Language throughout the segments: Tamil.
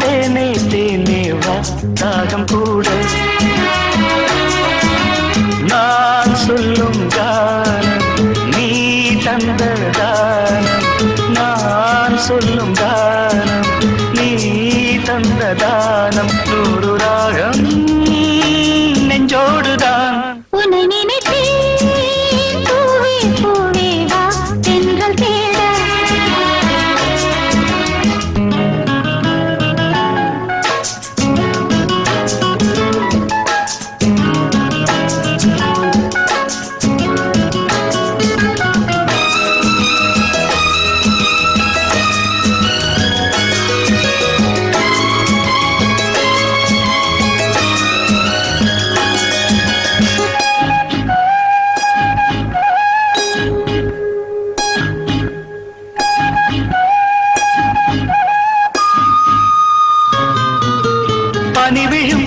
தேனே தேனே வா தாகம் கூட நான் சொல்லும் கானம் நீ தந்த தானம் நான் சொல்லும் கானம் நீ தந்த தானம் நூறு ராகம் நெஞ்சோடுதான் உன்னை நினைத்தேன் பூவே பூவே வா தென்றல் தேட பனி விழும்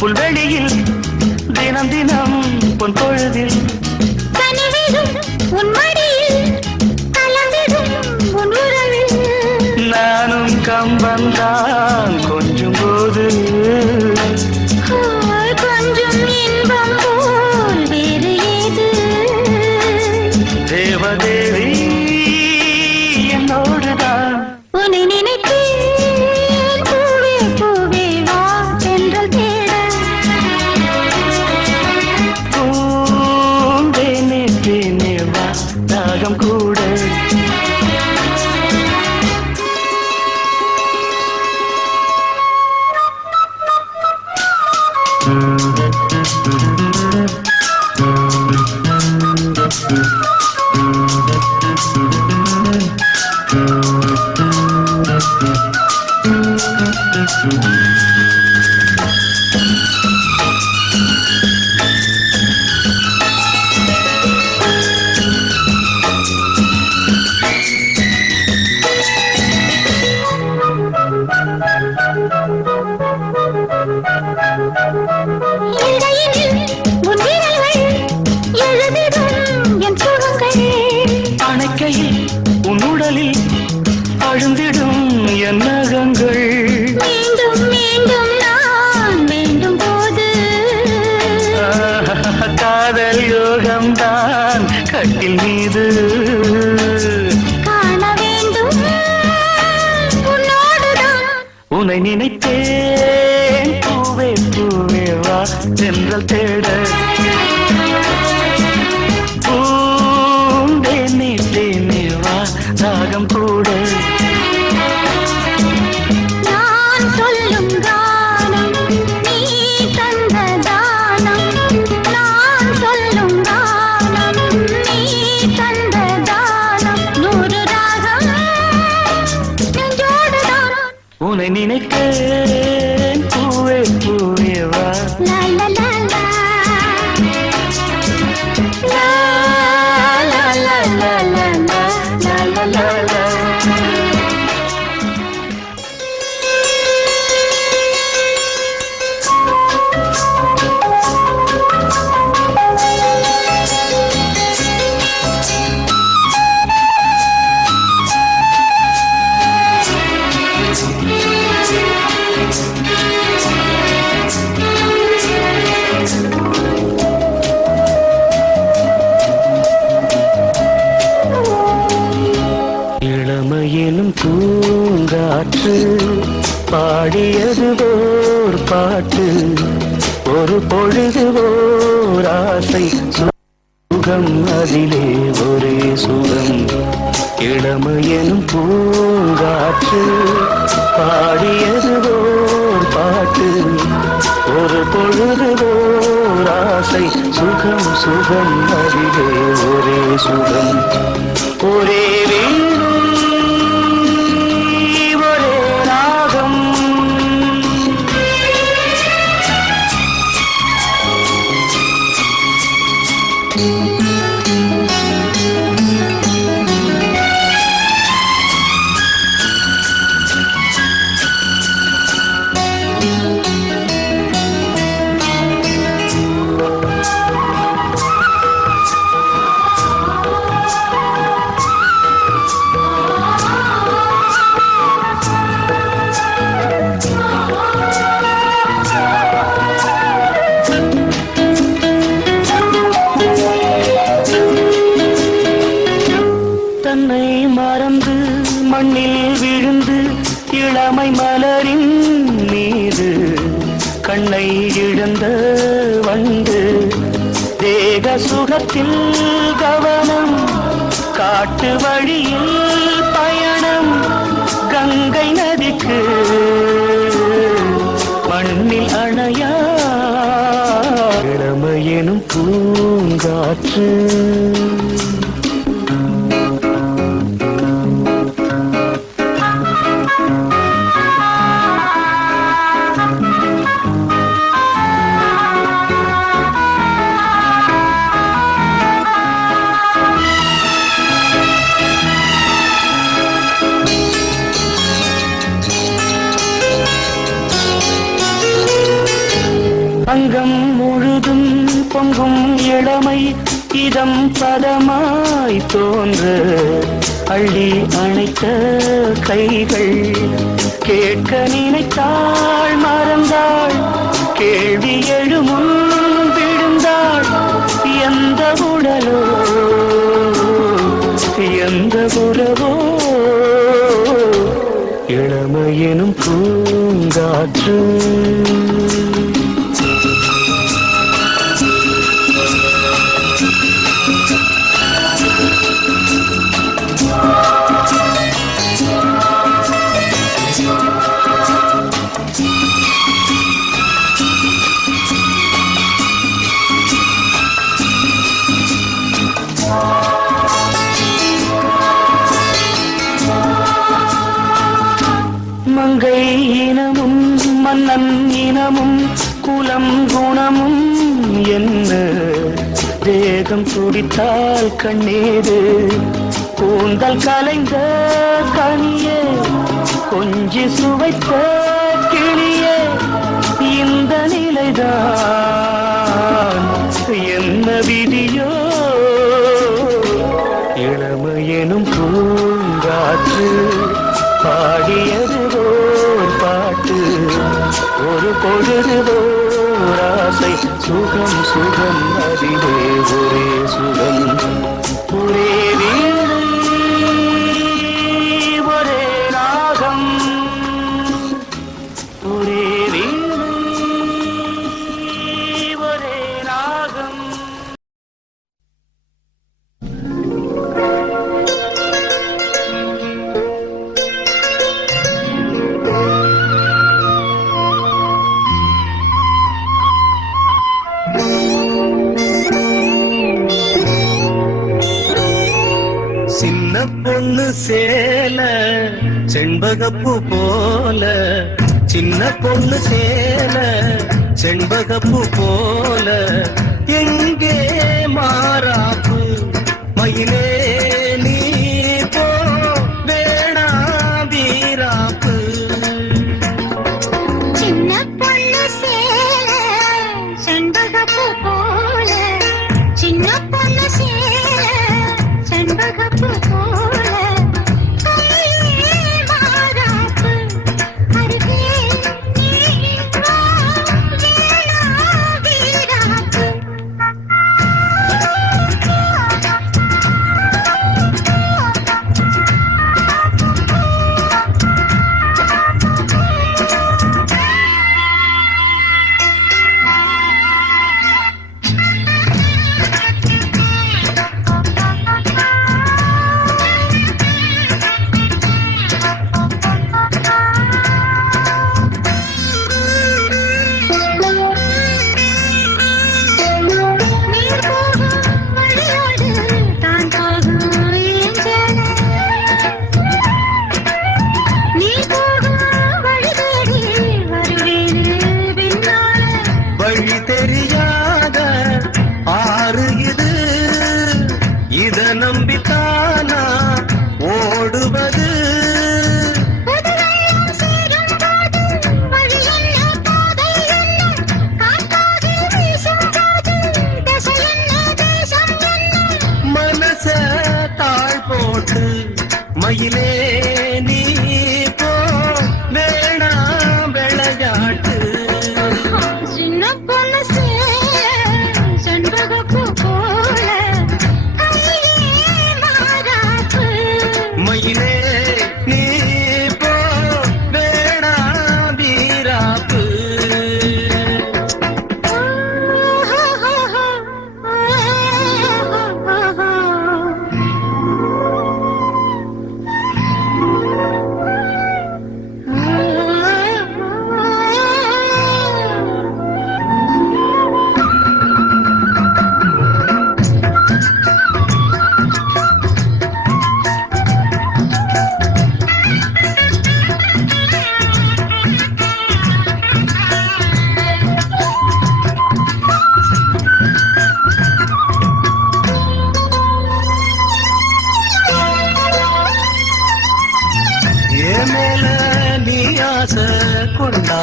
புல்வெளியில் தினம் தினம் பொன் பொழுதில் கனிவிடும் உன் மடியில் கலந்திடும் உன் உறவில் நானும் கம்பந்தான் கொஞ்சம் போது கொஞ்சம் இன்பம் போல் வேறு ஏது தேவதேவி என்னோடுதான் உன்னை நினைத்தேன் பூவே பூவே வா தென்றல் தேட தேனே தேனே வா தாகம் கூட இடையினில் உன் விரல்கள் எழுதிடும் என் சுகங்கள் அணைக்கையில் உன் உடலில் அழுந்திடும் என் நகங்கள் மீண்டும் மீண்டும் நான் வேண்டும் போது காதல் யோகம்தான் கட்டில் மீது காண வேண்டும் உன்னோடுதான் உன்னை நினைத்தேன் பூவே பூவே வா தென்றல் தேட பூந்தேனே தேனே வா தாகம் கூட நான் சொல்லும் கானம் நீ தந்த தானம் நான் சொல்லும் கானம் நீ தந்த தானம் நூறு ராகம் நெஞ்சோடுதான் உன்னை நினைத்தேன் பூவே பூவே வா லா லா லா லா லா லா லா லா லா லா லா லா. இளமையிலும் பூங்காற்று பாடியது ஓர் பாட்டு ஒரு பொழுது ஓர் ஆசை சுகம் அதிலே ஒரே சுகம் இளமையிலும் பூங்காற்று பாடியது ஓர் பாட்டு ஒரு பொழுது ஓர் ஆசை சுகம் சுகம் அதிலே ஒரே சுகம் ஒரே வீடு ஒரே ராகம் விழுந்து இளமை மலரின் மீது கண்ணை இழந்த வண்டு தேக சுகத்தில் கவனம் காட்டு வழியில் பயணம் கங்கை நதிக்கு மண்ணில் அணையா இளமையெனும் பூங்காற்று அங்கம் முழுதும் பொங்கும் இளமை இதம் பதமாய் தோன்ற அள்ளி அணைத்த கைகள் கேட்க நினைத்தாள் மறந்தாள் கேள்வி எழுமுன் விழுந்தாள் எந்த உடலோ எந்த உறவோ இளமையெனும் பூங்காற்று மங்கை இனமும் மன்னன் இனமும் குலம் குணமும் என்ன தேகம் துடித்தால் கண்ணீரு கூந்தல் கலைந்த கனியே கொஞ்சி சுவைத்த கிளியே இந்த நிலைதான் என்ன விதியோ இளமையெனும் பூங்காற்று பாடியது ஓர் பாட்டு ஒரு பொழுது ஓர் ஆசை சுகம் சுகம் அதிலே ஒரே சுகம் ஒரே வீணை ஒரே ராகம் ஒரே வீணை ஒரே ராகம். சின்ன பொண்ணு சேல செண்பகப்பூ போல சின்ன பொண்ணு சேல செண்பகப்பூ போல எங்கே மாறாப்பு மயிலே நீ போ வேணா வீராப்பு சின்ன பொண்ணு சேல செண்பகப்பூ போல சின்ன பொண்ணு சேல செண்பகப்பூ போல கையே மாறாப்பு அருகே நீ வா வேணா வீராப்பு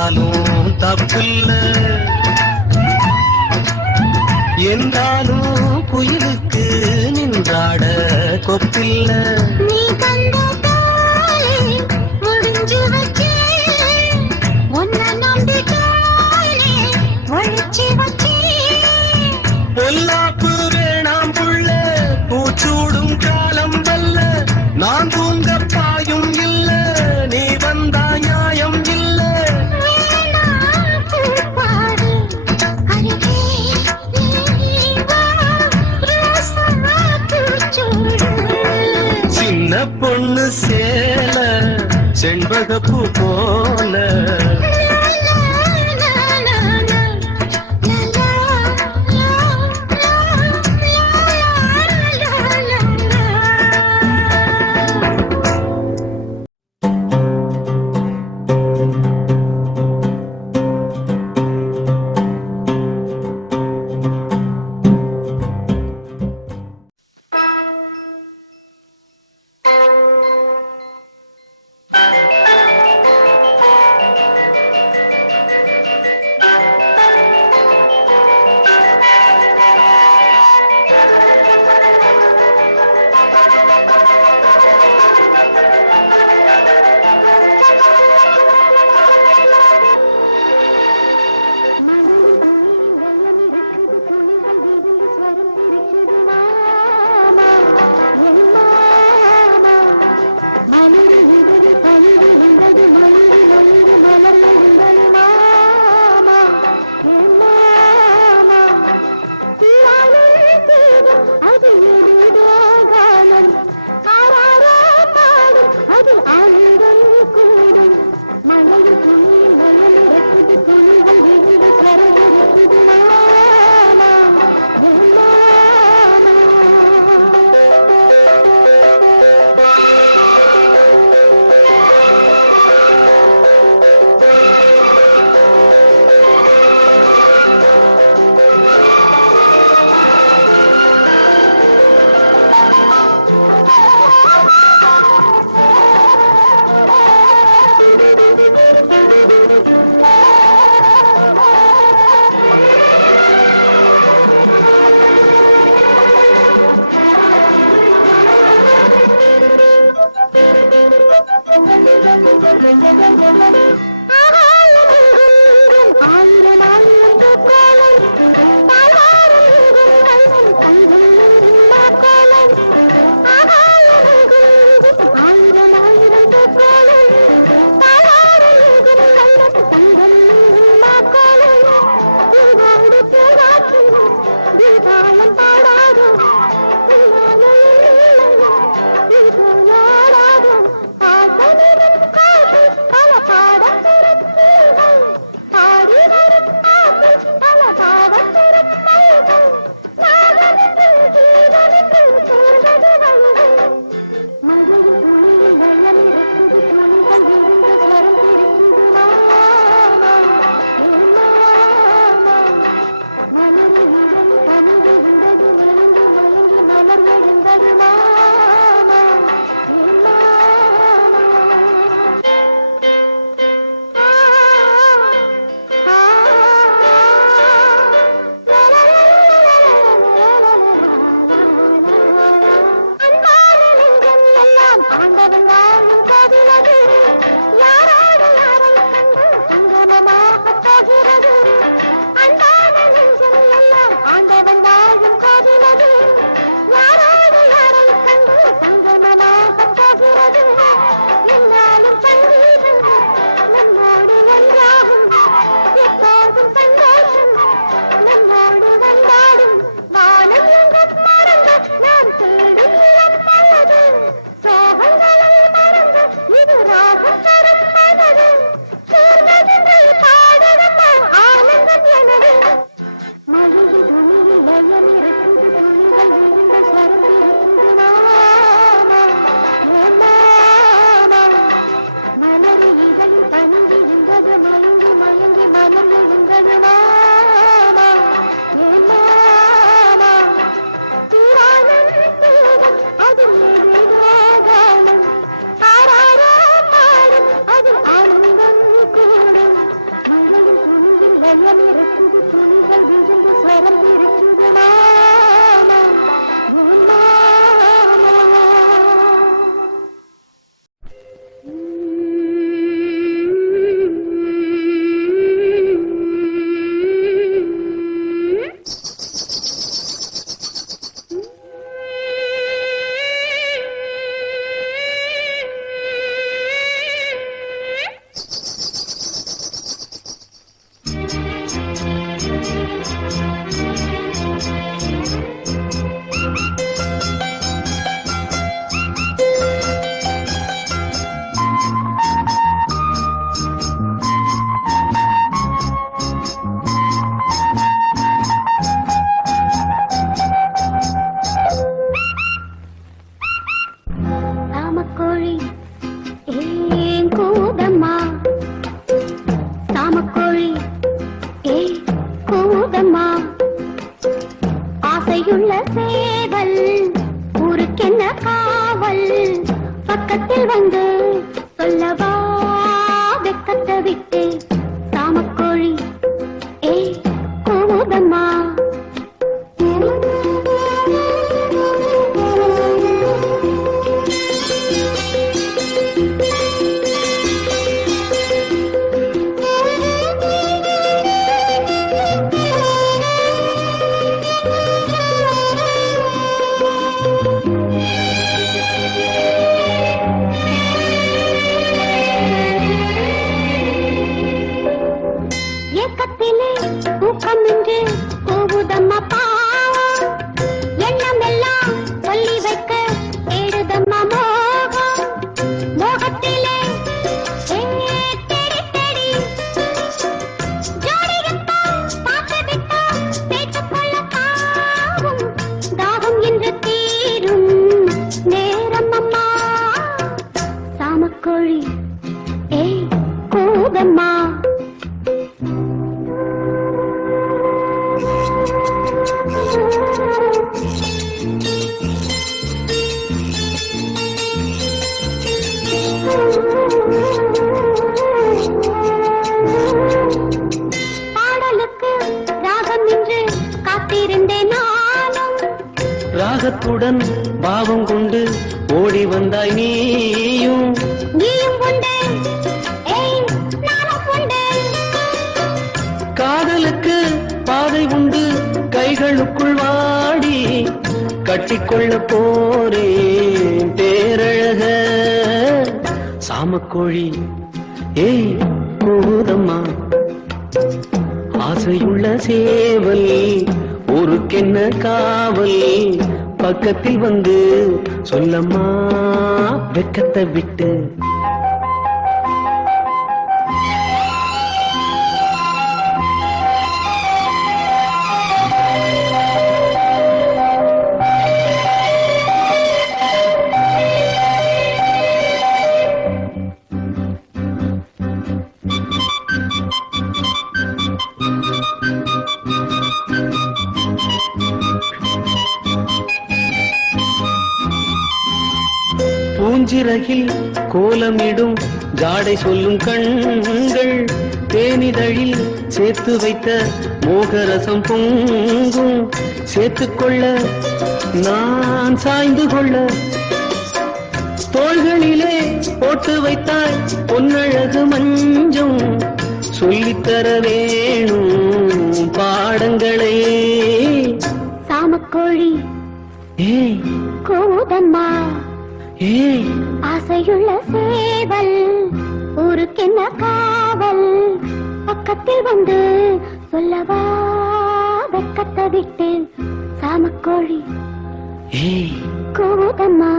வந்தாலும் தப்பில்ல என்றாலும் குயிலுக்கு நின்றாட கொப்பில்ல நீ தந்த தாலி முடிஞ்சு வச்சே உன்னை நம்பிட்டானே ஒழிச்சு வச்சே பொல்லாப்பு வேணாம் புள்ள பூச்சூடும் காலம் வல்ல நான் தூங்க பாயும் இல்ல நீ வந்தா நியாயம் இல்ல பாடு அருகே நீ வா ரோசா பூச்சூடு சின்ன பொண்ணு சேல செண்பகப்பூ போல பக்கத்தில் வந்து சொல்லவா வெக்கத்தை விட்டு சாமக்கோழி ஏய் கூவுதம்மா. ஏக்கத்திலே ஊக்கமின்றி கூவுதம்மா பாவம். எண்ணமெல்லாம் சொல்லி வைக்க தேடுதம்மா மோகம். மோகத்திலே தேடி தேடி ஜோடியத்தான் பார்த்து விட்டா பேச்சுக்கொள்ள பாவம். தாகம் என்று தீரும் நேரம் அம்மா. சாமக்கோழி ஏய் கூதம்மா. பாடலுக்கு ராகம் என்று காத்திருந்தேன் நானும். ராகத்துடன் பாவம் கொண்டு ஓடி வந்தாய் நீயும். நீயும் கொண்டு ஏய் நானும் கொண்டு. காதலுக்கு பாதை உண்டு கைகளுக்குள் வாடி கட்டிக்கொள்ள போறேன் பேரழக சாமக்கோழி ஏய் கூதம்மா. ஆசையுள்ள சேவல் ஊருக்கென்ன காவல் பக்கத்தில் வந்து சொல்லம்மா வெக்கத்தை விட்டு. பூஞ்சிறகில் கோலமிடும் ஜாடை சொல்லும் கண்கள் தேனிதழில் சேர்த்து வைத்த மோகரசம் பொங்கும். சேர்த்துக்கொள்ள நான் சாய்ந்து கொள்ள தோள்களிலே போட்டு வைத்தாய் பொன்னழகு மஞ்சம். சொல்லித்தர வேணும் பாடங்களே சாமக்கோழி ஏய் கூதம்மா. ஏய் ஆசையுள்ள சேவல் ஊருக்கென்ன காவல் பக்கத்தில் வந்து சொல்லவா வெக்கத்தை விட்டு சாமக்கோழி ஏய் கூதம்மா.